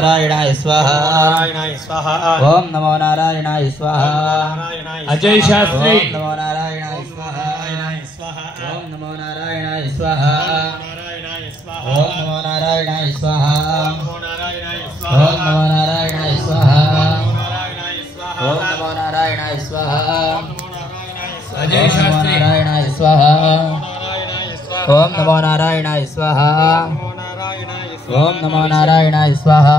नारायणाय स्वाहा नारायणाय स्वाहा ओम नमो नारायणाय स्वाहा अजय शास्त्री ओम नमो नारायणाय स्वाहा ओम नमो नारायणाय स्वाहा ओम नमो नारायणाय स्वाहा ओम नमो नारायणाय स्वाहा ओम नमो नारायणाय स्वाहा अजय शास्त्री नारायणाय स्वाहा ओम नमो नारायणाय स्वाहा ओम नमो नारायणाय स्वाहा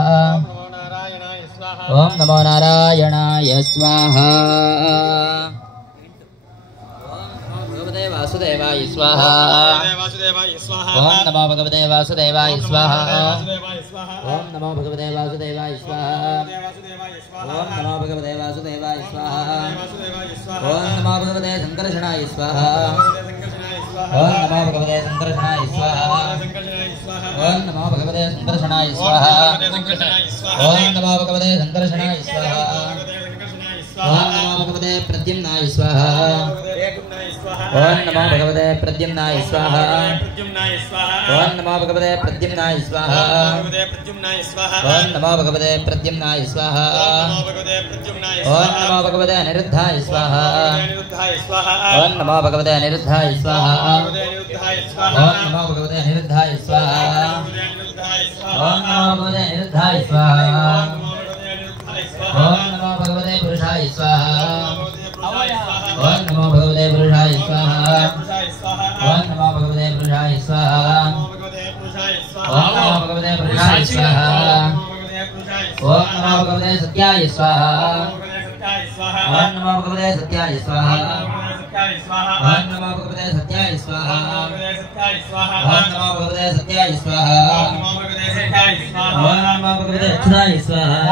ओम नमो नारायणाय स्वाहा भगवते वासुदेवाय स्वाहा ओम नमो भगवते वासुदेवाय स्वाहा ओम नमो भगवते वासुदेवाय स्वाहा ओम नमो भगवते वासुदेवाय स्वाहा ओम नमो भगवते संकर्षणाय स्वाहा ओम नमो भगवते संकर्षणाय स्वाहा ओम नमो भगवते संकर्षणाय स्वाहा ओम नमो भगवते संकर्षणाय स्वाहा ओम नमो भगवते प्रद्युम्नाय स्वाहा ओम नमो भगवते प्रद्युम्नाय स्वाहा ओम नमो भगवते प्रद्युम्नाय स्वाहा ओम नमो भगवते प्रद्युम्नाय स्वाहा ओम नमो भगवते अनिरुद्धाय स्वाहा ओम नमो भगवते अनिरुद्धाय स्वाहा ओम नमो भगवते अनिरुद्धाय स्वाहा ओम नमो भगवते अनिरुद्धाय स्वाहा ओम नमो भगवते पुरुषाय स्वाहा ओम नमो भगवते पुरुषाय स्वाहा ओम नमो भगवते पुरुषाय स्वाहा ओम नमो भगवते पुरुषाय स्वाहा ओम नमो भगवते सत्याय स्वाहा ओम नमो भगवते सत्याय स्वाहा ओम नमो भगवते सत्याय स्वाहा ओम नमो भगवते सत्याय स्वाहा ओम नमो भगवते अच्युताय स्वाहा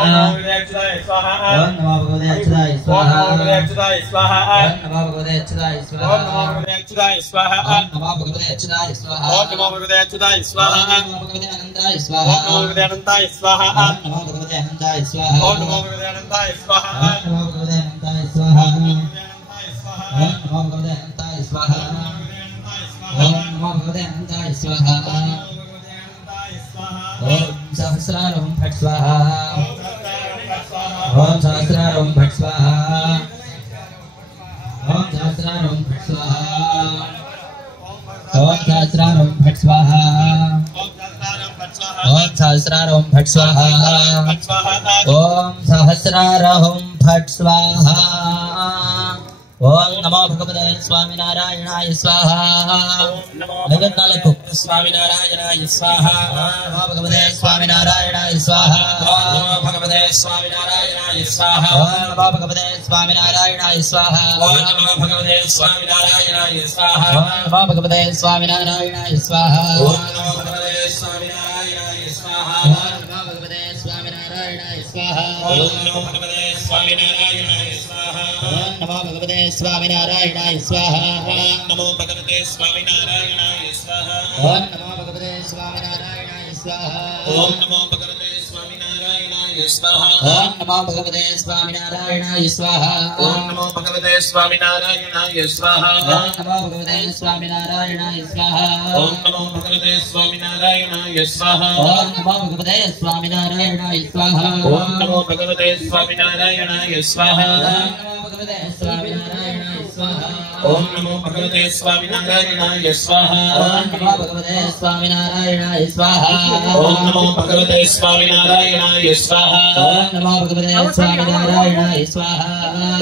ओम नमो भगवते अच्युताय स्वाहा ओम नमो भगवते अच्युताय स्वाहा ओम नमो भगवते अच्युताय स्वाहा ओम नमो भगवते अच्युताय स्वाहा ओम नमो भगवते अनंताय स्वाहा ओम नमो भगवते अनंताय स्वाहा ओम नमो भगवते अनंताय स्वाहा ओम नमो भगवते अनंताय स्वाहा ओम नमो भगवते अनंताय स्वाहा ओम नमो भगवते अनंताय स्वाहा ओम नमो भगवते अनंताय स्वाहा ओम सहस्रारं फट् स्वाहा ओम सहस्रारं फट् स्वाहा ओम सहस्रारं फट् स्वाहा ओम सहस्रारं फट् स्वाहा ओम सहस्रारं फट् स्वाहा ओम सहस्रारं फट् स्वाहा ओम नमो भगवते स्वामिनारायणाय स्वाहा जगन्नाथको स्वामिनारायणाय स्वाहा नमो भगवते स्वामिनारायणाय स्वाहा नमो भगवते स्वामिनारायणाय स्वाहा नमो भगवते स्वामिनारायणाय स्वाहा नमो भगवते स्वामिनारायणाय स्वाहा नमो भगवते स्वामिनारायणाय स्वाहा नमो भगवते स्वामिनारायणाय स्वाहा नमो भगवते स्वामिनारायणाय स्वाहा नमो भगवते स्वामिनारायणाय स्वाहा नमो भगवते स्वामिनारायणाय स्वाहा नमो भगवते स्वामिनारायणाय स्वाहा ओम नमो भगवते स्वामिनारायणाय स्वाहा ओम नमो भगवते स्वामिनारायणाय स्वाहा ओम नमो भगवते स्वामिनारायणाय स्वाहा ओम नमो भगवते स्वामिनारायणाय स्वाहा ओम नमो भगवते स्वामिनारायणाय स्वाहा ओम नमो भगवते स्वामिनारायणाय स्वाहा ओम नमो भगवते स्वामिनारायणाय स्वाहा ओम नमो भगवते स्वामिनारायणाय स्वाहा ओम नमो भगवते स्वामिनारायणाय स्वाहा ओम नमो भगवते स्वामिनारायणाय स्वाहा ओम नमो भगवते स्वामिनारायणाय स्वाहा ओम नमो भगवते स्वामिनारायणाय स्वाहा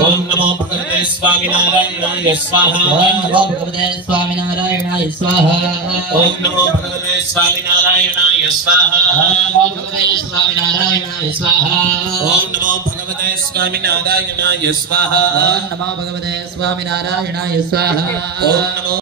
ओम नमो भगवते स्वामिनारायणाय स्वाहा ओम नमो भगवते स्वामिनारायणाय स्वाहा ओम नमो भगवते स्वामिनारायणाय स्वाहा ओम नमो भगवते स्वामिनारायणाय स्वाहा ओम नमो भगवते स्वामिनारायणाय स्वाहा ओम नमो भगवते स्वामिनारायणाय स्वाहा ओम नमो